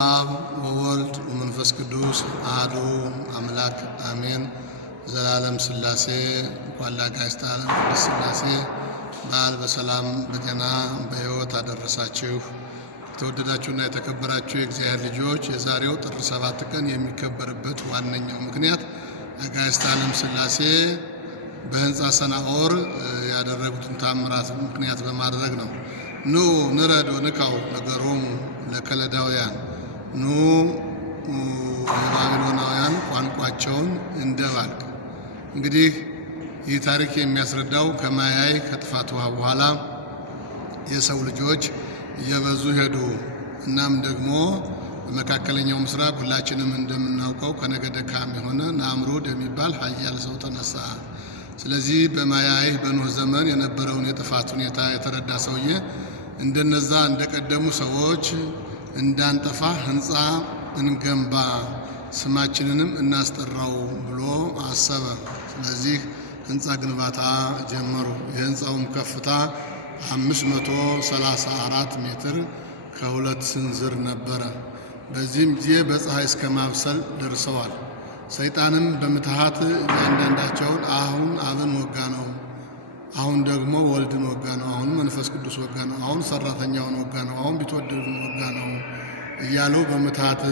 አብ ወወልድ ወመንፈስ ቅዱስ አሐዱ አምላክ አሜን። ዘላለም ሥላሴ እንኳን ለአጋዕዝተ ዓለም ቅድስት ሥላሴ በዓል በሰላም በጤና በሕይወት አደረሳችሁ። የተወደዳችሁና የተከበራችሁ የእግዚአብሔር ልጆች የዛሬው ጥር 7 ቀን የሚከበርበት ዋነኛው ምክንያት አጋዕዝተ ዓለም ሥላሴ በሕንፃ ሰናዖር ያደረጉትን ታምራት ምክንያት በማድረግ ነው። ኑ ንረድ ወንካው ነገሮሙ ለከለዳውያን፣ ኑ የባቢሎናውያን ቋንቋቸውን እንደባልቅ። እንግዲህ ይህ ታሪክ የሚያስረዳው ከማያይ ከጥፋት ውሃ በኋላ የሰው ልጆች እየበዙ ሄዱ። እናም ደግሞ በመካከለኛው ምስራቅ ሁላችንም እንደምናውቀው ከነገደ ካም የሆነ ናምሩድ የሚባል ኃያል ሰው ተነሳ። ስለዚህ በማያይ በኖህ ዘመን የነበረውን የጥፋት ሁኔታ የተረዳ ሰውዬ እንደነዛ እንደቀደሙ ሰዎች እንዳንጠፋ ሕንፃ እንገንባ፣ ስማችንንም እናስጠራው ብሎ አሰበ። ስለዚህ ሕንፃ ግንባታ ጀመሩ። የሕንፃውም ከፍታ 534 ሜትር ከ2 ስንዝር ነበረ። በዚህም ጊዜ በፀሐይ እስከ ማብሰል ደርሰዋል። ሰይጣንም በምትሃት እያንዳንዳቸውን አሁን አብን ወጋ ነው፣ አሁን ደግሞ ወልድን ወጋ ነው፣ አሁን መንፈስ ቅዱስ ወጋ ነው፣ አሁን ሰራተኛውን ወጋ ነው፣ አሁን ቢትወደዱን ወጋ ነው እያሉ በምትሃት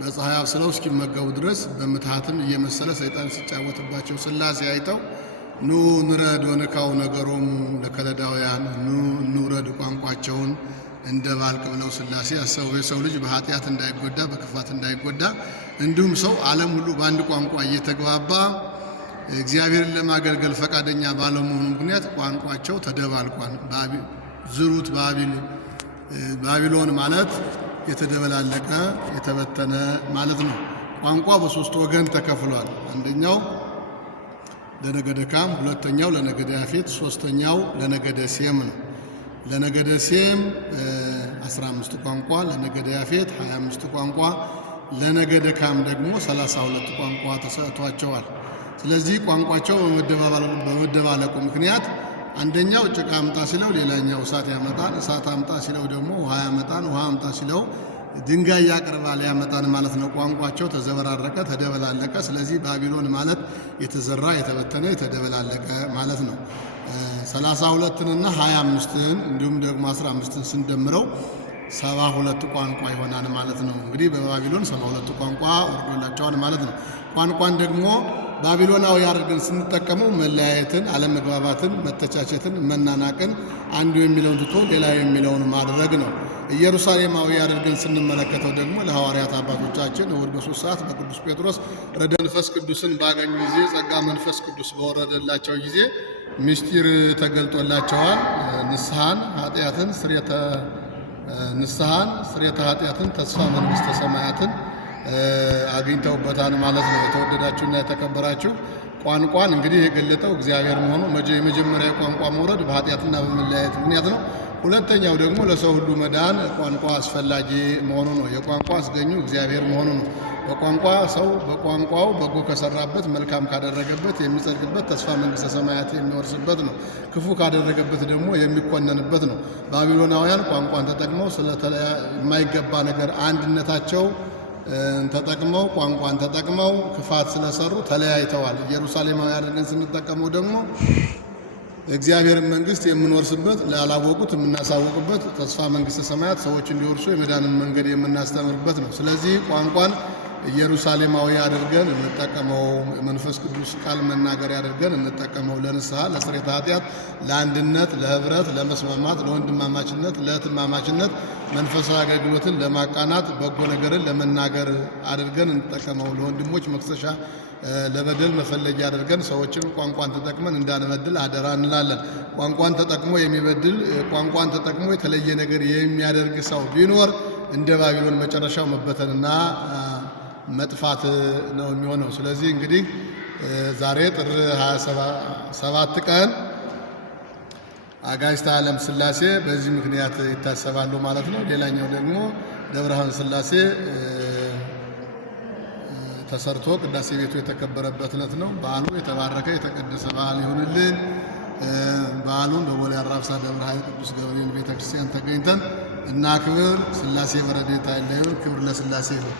በፀሐይ አብስለው እስኪመገቡ ድረስ በምትሃትም እየመሰለ ሰይጣን ሲጫወትባቸው ሥላሴ አይተው ኑ ንረድ ወንካው ነገሮሙ ለከለዳውያን፣ ኑ እንውረድ ቋንቋቸውን እንደባልቅ ብለው ሥላሴ አሰቡ። የሰው ልጅ በኃጢአት እንዳይጎዳ በክፋት እንዳይጎዳ እንዲሁም ሰው ዓለም ሁሉ በአንድ ቋንቋ እየተግባባ እግዚአብሔርን ለማገልገል ፈቃደኛ ባለመሆኑ ምክንያት ቋንቋቸው ተደባልቋል። ዝሩት ባቢሎን ማለት የተደበላለቀ የተበተነ ማለት ነው። ቋንቋ በሶስት ወገን ተከፍሏል። አንደኛው ለነገደ ካም፣ ሁለተኛው ለነገደ ያፌት፣ ሶስተኛው ለነገደ ሴም ነው። ለነገደ ሴም 15 ቋንቋ፣ ለነገደ ያፌት 25 ቋንቋ፣ ለነገደ ካም ደግሞ 32 ቋንቋ ተሰጥቷቸዋል። ስለዚህ ቋንቋቸው በመደባለቁ ምክንያት አንደኛው ጭቃ አምጣ ሲለው ሌላኛው እሳት ያመጣል፣ እሳት አምጣ ሲለው ደግሞ ውሃ ያመጣል፣ ውሃ አምጣ ሲለው ድንጋይ ያቀርባል ያመጣል ማለት ነው። ቋንቋቸው ተዘበራረቀ፣ ተደበላለቀ። ስለዚህ ባቢሎን ማለት የተዘራ የተበተነ የተደበላለቀ ማለት ነው። 32ንና 25ን እንዲሁም ደግሞ 15ን ስንደምረው 72 ቋንቋ ይሆናል ማለት ነው። እንግዲህ በባቢሎን 72 ቋንቋ ወርዶላቸዋል ማለት ነው። ቋንቋን ደግሞ ባቢሎናዊ አድርገን ስንጠቀመው መለያየትን፣ አለመግባባትን፣ መተቻቸትን፣ መናናቅን፣ አንዱ የሚለውን ትቶ ሌላ የሚለውን ማድረግ ነው። ኢየሩሳሌማዊ አድርገን ስንመለከተው ደግሞ ለሐዋርያት አባቶቻችን እሑድ በ3 ሰዓት በቅዱስ ጴጥሮስ ረደ መንፈስ ቅዱስን ባገኙ ጊዜ ጸጋ መንፈስ ቅዱስ በወረደላቸው ጊዜ ምስጢር ተገልጦላቸዋል። ንስሐን፣ ስርየተ ኃጢአትን፣ ተስፋ መንግሥተ ሰማያትን አግኝተውበታል ማለት ነው። የተወደዳችሁና የተከበራችሁ ቋንቋን እንግዲህ የገለጠው እግዚአብሔር መሆኑ የመጀመሪያ ቋንቋ መውረድ በኃጢአትና በመለያየት ምክንያት ነው። ሁለተኛው ደግሞ ለሰው ሁሉ መዳን ቋንቋ አስፈላጊ መሆኑ ነው። የቋንቋ አስገኙ እግዚአብሔር መሆኑ ነው። በቋንቋ ሰው በቋንቋው በጎ ከሰራበት መልካም ካደረገበት የሚጸድቅበት ተስፋ መንግሥተ ሰማያት የሚወርስበት ነው። ክፉ ካደረገበት ደግሞ የሚኮነንበት ነው። ባቢሎናውያን ቋንቋን ተጠቅመው የማይገባ ነገር አንድነታቸው ተጠቅመው ቋንቋን ተጠቅመው ክፋት ስለሰሩ ተለያይተዋል። ኢየሩሳሌማዊ አድርገን ስንጠቀመው ደግሞ እግዚአብሔርን መንግሥት የምንወርስበት ላላወቁት የምናሳውቅበት ተስፋ መንግሥተ ሰማያት ሰዎች እንዲወርሱ የመዳንን መንገድ የምናስተምርበት ነው። ስለዚህ ቋንቋን ኢየሩሳሌማዊ አድርገን እንጠቀመው። የመንፈስ ቅዱስ ቃል መናገር አድርገን እንጠቀመው። ለንስሐ፣ ለስርየተ ኃጢአት፣ ለአንድነት፣ ለህብረት፣ ለመስማማት፣ ለወንድማማችነት፣ ለእህትማማችነት፣ መንፈሳዊ አገልግሎትን ለማቃናት፣ በጎ ነገርን ለመናገር አድርገን እንጠቀመው። ለወንድሞች መክሰሻ፣ ለበደል መፈለጊያ አድርገን ሰዎችን ቋንቋን ተጠቅመን እንዳንበድል አደራ እንላለን። ቋንቋን ተጠቅሞ የሚበድል ቋንቋን ተጠቅሞ የተለየ ነገር የሚያደርግ ሰው ቢኖር እንደ ባቢሎን መጨረሻው መበተንና መጥፋት ነው የሚሆነው። ስለዚህ እንግዲህ ዛሬ ጥር 27 ቀን አጋዕዝተ ዓለም ሥላሴ በዚህ ምክንያት ይታሰባሉ ማለት ነው። ሌላኛው ደግሞ ደብረ ብርሃን ሥላሴ ተሰርቶ ቅዳሴ ቤቱ የተከበረበት ዕለት ነው። በዓሉ የተባረከ የተቀደሰ በዓል ይሁንልን። በዓሉን በቦሌ አራብሳ ደብረ ኃይል ቅዱስ ገብርኤል ቤተክርስቲያን ተገኝተን እና ክብር ሥላሴ በረድኤታ አይለዩ። ክብር ለሥላሴ ይሁን።